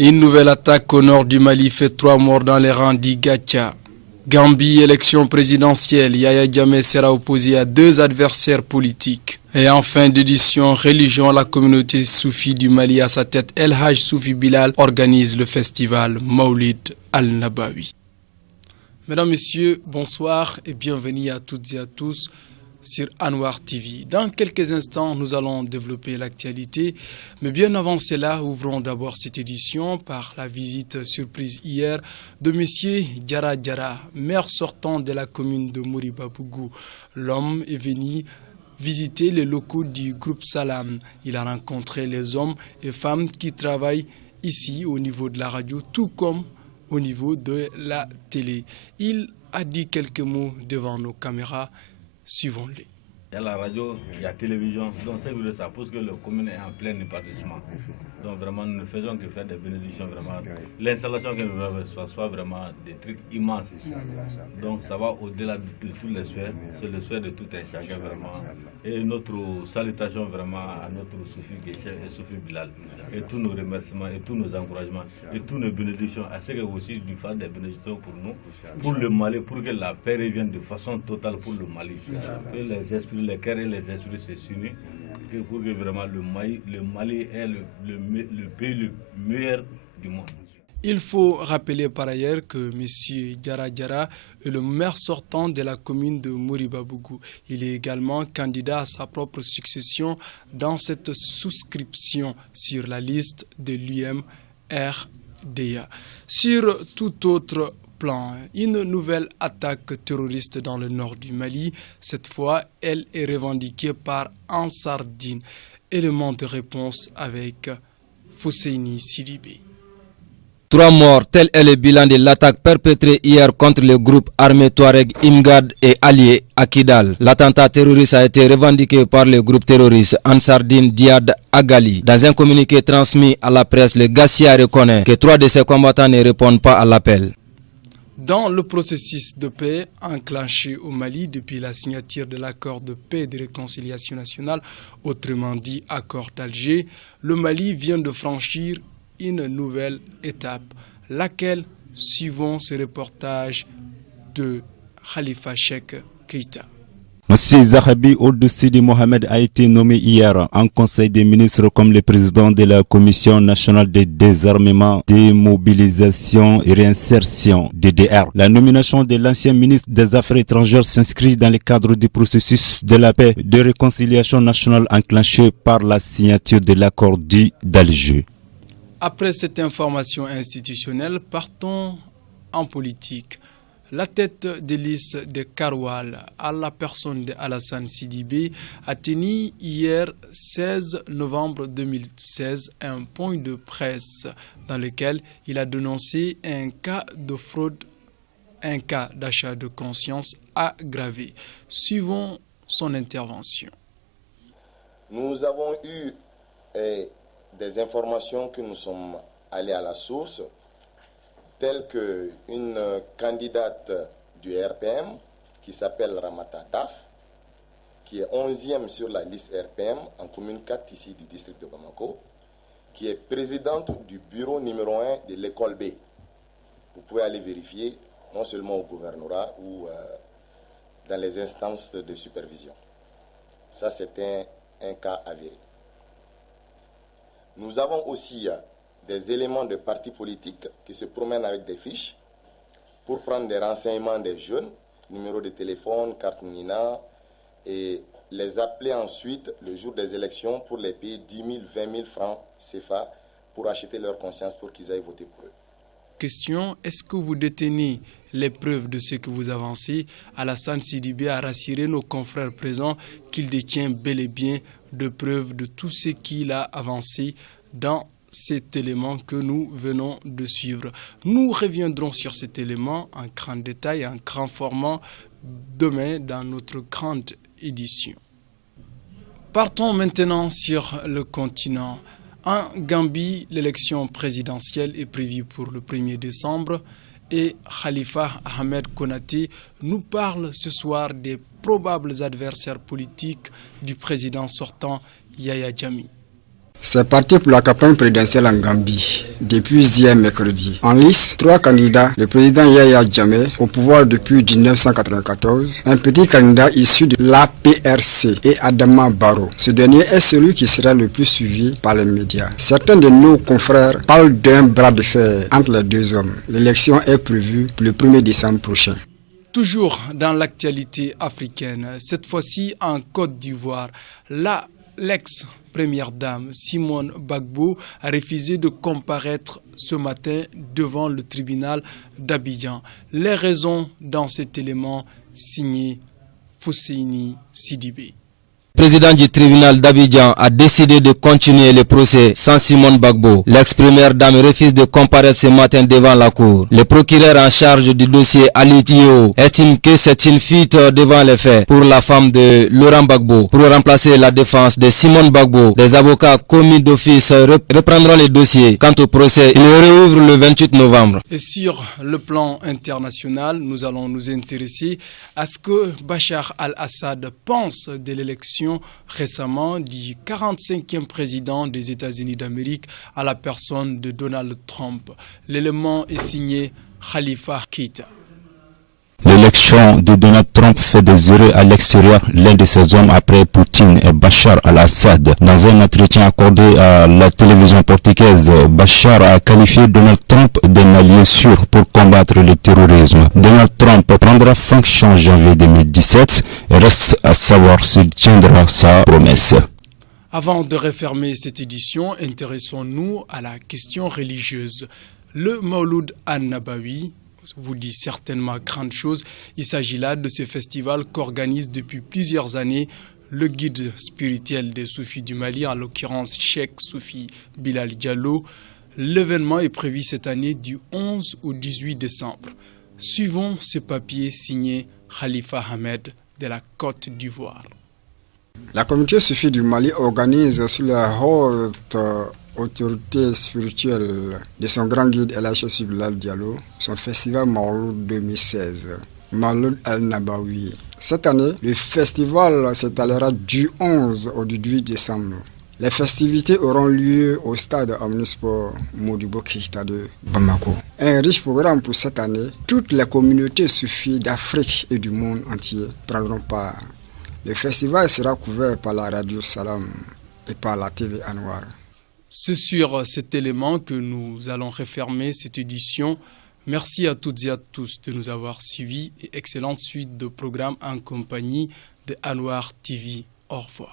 Une nouvelle attaque au nord du Mali fait 3 morts dans les rangs d'Igacha. Gambie, élection présidentielle, Yaya Jammeh sera opposé à 2 adversaires politiques. Et en fin d'édition, religion, la communauté soufie du Mali à sa tête, El Haj Soufi Bilal organise le festival Maulid Al-Nabawi. Mesdames, Messieurs, bonsoir et bienvenue à toutes et à tous sur Anwar TV. Dans quelques instants, nous allons développer l'actualité. Mais bien avant cela, ouvrons d'abord cette édition par la visite surprise hier de M. Diara Diara, maire sortant de la commune de Moribabougou. L'homme est venu visiter les locaux du groupe Salam. Il a rencontré les hommes et femmes qui travaillent ici au niveau de la radio, tout comme au niveau de la télé. Il a dit quelques mots devant nos caméras. Suivons-les. Il y a la radio, il y a la télévision, donc ça prouve que la commune est en plein épanouissement. Donc vraiment, nous ne faisons que faire des bénédictions, vraiment. L'installation que nous faisons soit vraiment des trucs immenses. Donc ça va au-delà de tous les souhaits, c'est le souhait de tout un chacun vraiment. Et notre salutation vraiment à notre Soufi Guéchef et Soufi Bilal. Et tous nos remerciements, et tous nos encouragements, et toutes nos bénédictions, à ce que aussi nous fassons des bénédictions pour nous, pour le Mali, pour que la paix revienne de façon totale pour le Mali. Que les esprits, les cœurs et les esprits se s'unissent, pour que vraiment le Mali est le pays le meilleur du monde. Il faut rappeler par ailleurs que M. Diara Diara est le maire sortant de la commune de Moribabougou. Il est également candidat à sa propre succession dans cette souscription sur la liste de l'UMRDA. Sur tout autre plan, une nouvelle attaque terroriste dans le nord du Mali. Cette fois, elle est revendiquée par Ansar Dine. Élément de réponse avec Fousseini Sidibé. 3 morts, tel est le bilan de l'attaque perpétrée hier contre le groupe armé Touareg Imgad et alliés à Kidal. L'attentat terroriste a été revendiqué par le groupe terroriste Ansardine Diad Agali. Dans un communiqué transmis à la presse, le Gassia reconnaît que 3 de ses combattants ne répondent pas à l'appel. Dans le processus de paix enclenché au Mali depuis la signature de l'accord de paix et de réconciliation nationale, autrement dit accord d'Alger, le Mali vient de franchir une nouvelle étape, laquelle, suivant ce reportage de Khalifa Cheikh Keita. M. Zahabi Ould Sidi Mohamed a été nommé hier en Conseil des ministres comme le président de la Commission nationale de désarmement, démobilisation et réinsertion DDR. La nomination de l'ancien ministre des Affaires étrangères s'inscrit dans le cadre du processus de la paix de réconciliation nationale enclenché par la signature de l'accord dit d'Alger. Après cette information institutionnelle, partons en politique. La tête de liste de Karoual, à la personne de Alassane Sidibé, a tenu hier 16 novembre 2016 un point de presse dans lequel il a dénoncé un cas de fraude, un cas d'achat de conscience aggravé. Suivons son intervention. Nous avons eu des informations que nous sommes allés à la source, telle qu'une candidate du RPM qui s'appelle Ramata Daf, qui est 11e sur la liste RPM en commune 4 ici du district de Bamako, qui est présidente du bureau numéro 1 de l'école B. Vous pouvez aller vérifier non seulement au gouvernorat ou dans les instances de supervision. Ça, c'est un cas avéré. Nous avons aussi des éléments de partis politiques qui se promènent avec des fiches pour prendre des renseignements des jeunes, numéro de téléphone, carte Nina, et les appeler ensuite le jour des élections pour les payer 10 000, 20 000 francs CFA pour acheter leur conscience pour qu'ils aillent voter pour eux. Question, est-ce que vous détenez les preuves de ce que vous avancez? Alassane Sidibé a rassuré nos confrères présents qu'il détient bel et bien de preuves de tout ce qu'il a avancé dans cet élément que nous venons de suivre. Nous reviendrons sur cet élément en grand détail, en grand format, demain dans notre grande édition. Partons maintenant sur le continent. En Gambie, l'élection présidentielle est prévue pour le 1er décembre et Khalifa Ahmed Konaté nous parle ce soir des probables adversaires politiques du président sortant Yaya Jammeh. C'est parti pour la campagne présidentielle en Gambie, depuis hier mercredi. En lice, 3 candidats, le président Yaya Jammeh, au pouvoir depuis 1994, un petit candidat issu de l'APRC et Adama Barrow. Ce dernier est celui qui sera le plus suivi par les médias. Certains de nos confrères parlent d'un bras de fer entre les deux hommes. L'élection est prévue pour le 1er décembre prochain. Toujours dans l'actualité africaine, cette fois-ci en Côte d'Ivoire, l'ex-première dame Simone Gbagbo a refusé de comparaître ce matin devant le tribunal d'Abidjan. Les raisons dans cet élément signé Fousseini Sidibé. Le président du tribunal d'Abidjan a décidé de continuer le procès sans Simone Gbagbo. L'ex-première dame refuse de comparaître ce matin devant la cour. Le procureur en charge du dossier Ali Tio estime que c'est une fuite devant les faits pour la femme de Laurent Gbagbo. Pour remplacer la défense de Simone Gbagbo, les avocats commis d'office reprendront le dossier. Quant au procès, il réouvre le 28 novembre. Et sur le plan international, nous allons nous intéresser à ce que Bachar al-Assad pense de l'élection récemment du 45e président des États-Unis d'Amérique à la personne de Donald Trump. L'élément est signé Khalifa Keita. L'élection de Donald Trump fait des heureux à l'extérieur, l'un de ses hommes après Poutine et Bachar al-Assad. Dans un entretien accordé à la télévision portugaise, Bachar a qualifié Donald Trump d'un allié sûr pour combattre le terrorisme. Donald Trump prendra fonction en janvier 2017 et reste à savoir s'il tiendra sa promesse. Avant de refermer cette édition, intéressons-nous à la question religieuse. Le Mawlud an-Nabawi vous dit certainement grande chose. Il s'agit là de ce festival qu'organise depuis plusieurs années le guide spirituel des soufis du Mali, en l'occurrence Cheikh Soufi Bilal Diallo. L'événement est prévu cette année du 11 au 18 décembre. Suivons ce papier signé Khalifa Ahmed de la Côte d'Ivoire. La communauté soufie du Mali organise sous la haute autorité spirituelle de son grand guide El Hadj Soufi Bilal Diallo son festival Mawlud 2016, Mawlud al-Nabawi. Cette année, le festival s'étalera du 11 au 18 décembre. Les festivités auront lieu au stade Omnisport Modibo Keïta de Bamako. Un riche programme pour cette année. Toutes les communautés soufis d'Afrique et du monde entier prendront part. Le festival sera couvert par la radio Salam et par la TV Anwar. C'est sur cet élément que nous allons refermer cette édition. Merci à toutes et à tous de nous avoir suivis et excellente suite de programmes en compagnie de Anwar TV. Au revoir.